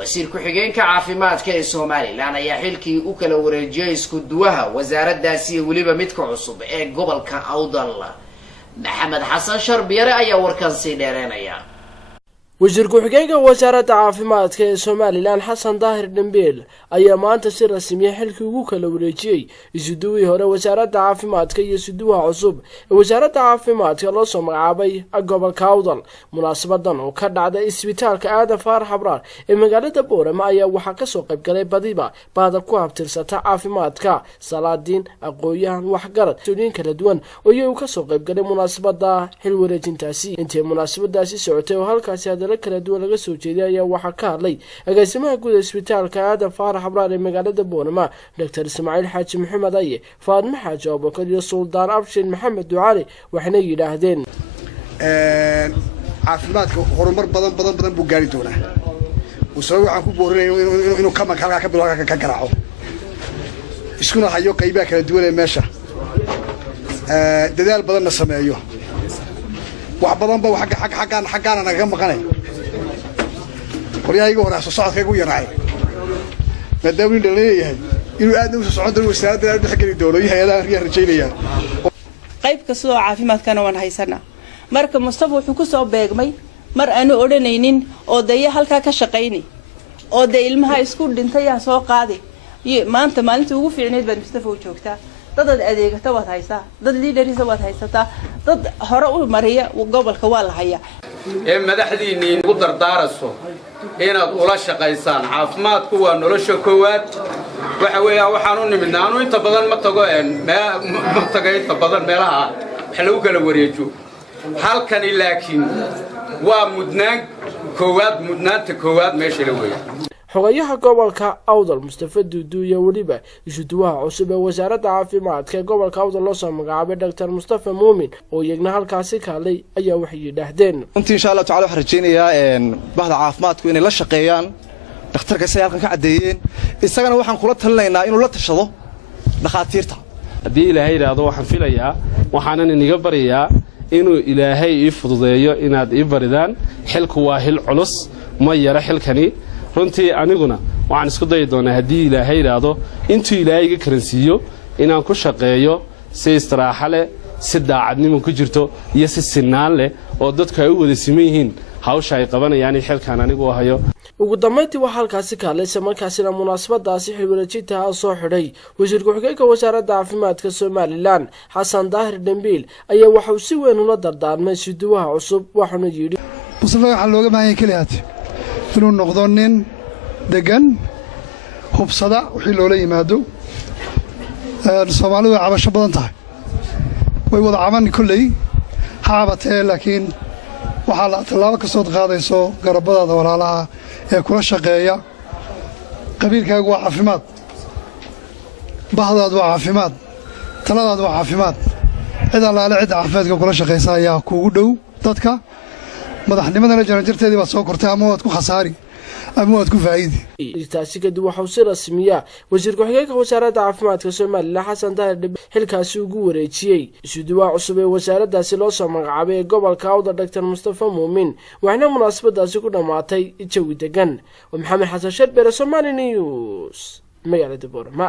wasiir ku-xigeenka caafimaadka ee Soomaaliland ayaa xilkii u kala wareejiyay isku duwaha wasaaraddaasi waliba midka cusub ee gobolka Awdal. Maxamed Xasan Sharbiyare ayaa warkan sii dheereynaya. wasiir ku-xigeenka wasaaradda caafimaadka ee Soomaaliland Xasan Daahir Dambeel ayaa maanta si rasmi ah xilkii ugu kala wareejiyay isuduwii hore wasaaradda caafimaadka iyo isuduwaha cusub ee wasaaradda caafimaadka loo soo magacaabay gobolka Awdal. munaasabadan oo ka dhacday isbitaalka Aadan Faarax Xabraar ee magaalada Boorama ayaa waxaa ka soo qayb galay badiba baada ku habtirsata caafimaadka, salaadiin, aqoonyahan, waxgarad, suuliin kala duwan oo iyagu ka soo qayb galay munaasabada xil wareejintaasi. intii munaasabadaasi socotay oo halkaasi kala duwan laga soo jeeday ayaa waxaa ka hadlay agaasimaha guud ee isbitaalka Aadan Faarax Xabraar ee magaalada Boorama Dr. Ismaaciil Xaaji Maxamed Aye, Faadmo Xaaji Abubakar iyo Suldaan Abshin Maxamed Ducaali waxayna yidhaahdeen caafimaadka horumar badan buu gaari doonaa. wasaaraddu waxaan ku boorinayaa inuu ka halkaa ka bilowga ka garaaco iskuna hayo qaybaha kala duwan ee meesha dadaal badanna sameeyo. wax badan ba xaggaana naga maqanay qoryaha iga hore soo socodkaygu yaraay maadaama uu dhaleeyahay inuu aad u soo socon doono wasaaradda aad u xigeli doono hay'adaha riyaha rajaynayaan qayb ka soo caafimaadkana waan haysanaa. marka Mustafa wuxuu ku soo beegmay mar aanu odhanaynin oo daya halka ka shaqeynay oo day ilmaha isku dhintay yaa soo qaaday maanta maalintii ugu fiicneed baa Mustafa u joogtaa. dad adeegata waad haysaa, dad leaderisa waad haysataa, dad hore u mariya gobolka waa la hayaa. madaxdiinii ugu dardaaraso inaad ula shaqaysaan. caafimaadku waa nolosha koowaad. waxa weeyaan waxaan u nimidnaa anu inta badan ma tago inta badan meelaha wax lagu kala wareejo. halkani laakiin waa mudnaanta koowaad meesha la weeyaa. xogayaha gobolka Awdal Mustafa Duudu iyo waliba isuduwaha cusub ee wasaaradda caafimaadka ee gobolka Awdal loo soo magacaabay Dr. Mustafa Muumin oo iyagna halkaasi ka hadlay ayaa waxay yidhaahdeen insha Allah taala waxaan rajaynayaa bahda caafimaadku inay la shaqeeyaan dhakhtarka si halkan ka cadeeyeen isagana waxaan kula talinaynaa inuu la tashado dhakhaatiirta. haddii Ilaahay yiraahdo waxaan filayaa waxaanan iniga bariyaa inuu Ilaahay ii fududeeyo inaad ii baridaan. xilku waa hil culus ma yara xilkani. runtii aniguna waxaan isku dayi doonaa haddii Ilaahay yiraahdo intuu Ilaahay iga karansiiyo inaan ku shaqeeyo si istiraaxo leh, si daacadnimo ku jirto iyo si sinaan leh oo dadku ay u wada siman yihiin hawsha ay qabanayaan xilkan anigu hayo. ugu dambeyntii waxaa halkaasi ka hadlay markaasina munaasabadaasi xil wareejinta soo xidhay wasiir ku-xigeenka wasaaradda caafimaadka Soomaaliland Xasan Daahir Dambeel ayaa waxa uu si weyn ula dardaarmay isuduwaha cusub. waxaana yidhi Mustafa waxa looga baahan yahay kaliyaad inuu noqdo nin degan hubsada wixii loola yimaado. Soomaalidu way cabasho badan tahay, way wada caban kulley haabatee, laakiin waxaa la tallaabo ka soo qaadayso garabadaada walaalaha ee kula shaqeeya. qabiilkaagu waa caafimaad, bahdaadu waa caafimaad, taladaadu waa caafimaad. cid allaale cidda caafimaadka kula shaqaysa ayaa kuugu dhow dadka. madaxnimadana jaranjarteedii baad soo kortay ama waad ku khasaari ama waad ku faa'iidi. taasi kadib waxa uu si rasmiya wasiir ku-xigeenka wasaaradda caafimaadka Soomaaliland Xasan Daahir Dambeel xilkaasi ugu wareejiyay isuduwaha cusub ee wasaaraddaasi loo soo magacaabay ee gobolka Awdal Dr. Mustafa Muumin. waxaana munaasabadaasi ku dhamaatay jawi degan. Maxamed Xasan Sharbiyare, Somali News, magaalada Boorama.